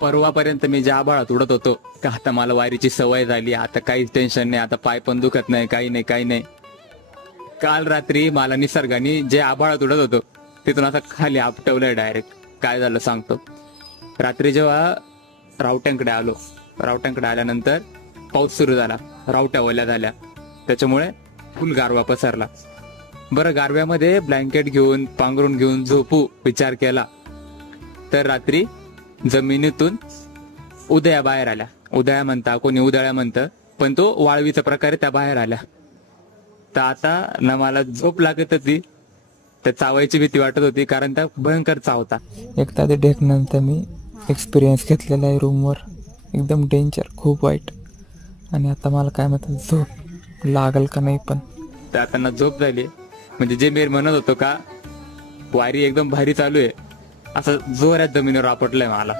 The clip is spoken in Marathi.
परवापर्यंत मी ज्या आभाळात उडत होतो का आता मला वारीची सवय झाली, आता काहीच टेन्शन नाही, आता पाय पण दुखत नाही, काही नाही. काल रात्री मला निसर्गाने जे आभाळात उडत होतो तिथून आता खाली आपटवलंय डायरेक्ट. काय झालं सांगतो. रात्री जेव्हा रावट्यांकडे आल्यानंतर पाऊस सुरू झाला, रावट्या ओल्या झाल्या, त्याच्यामुळे फुल गारवा पसरला. बरं, गारव्यामध्ये ब्लँकेट घेऊन पांघरून घेऊन झोपू विचार केला तर रात्री जमिनीतून उदया बाहेर आल्या. उदया म्हणता, कोणी उदळ्या म्हणतं, पण तो वाळवीच्या प्रकारे त्या बाहेर आल्या. तर आता ना मला झोप लागत होती, त्या चावायची भीती वाटत होती, कारण त्या भयंकर चावता. एकदा ते ढेकणानंतर मी एक्सपिरियन्स घेतलेला आहे रूमवर, एकदम डेंजर, खूप वाईट. आणि आता मला काय म्हणतात, झोप लागल का नाही. पण तर आता ना झोप झाली. म्हणजे जे मी म्हणत होतो का वारी एकदम भारी चालू आहे, असं जोरात जमिनीवर आपटलंय मला.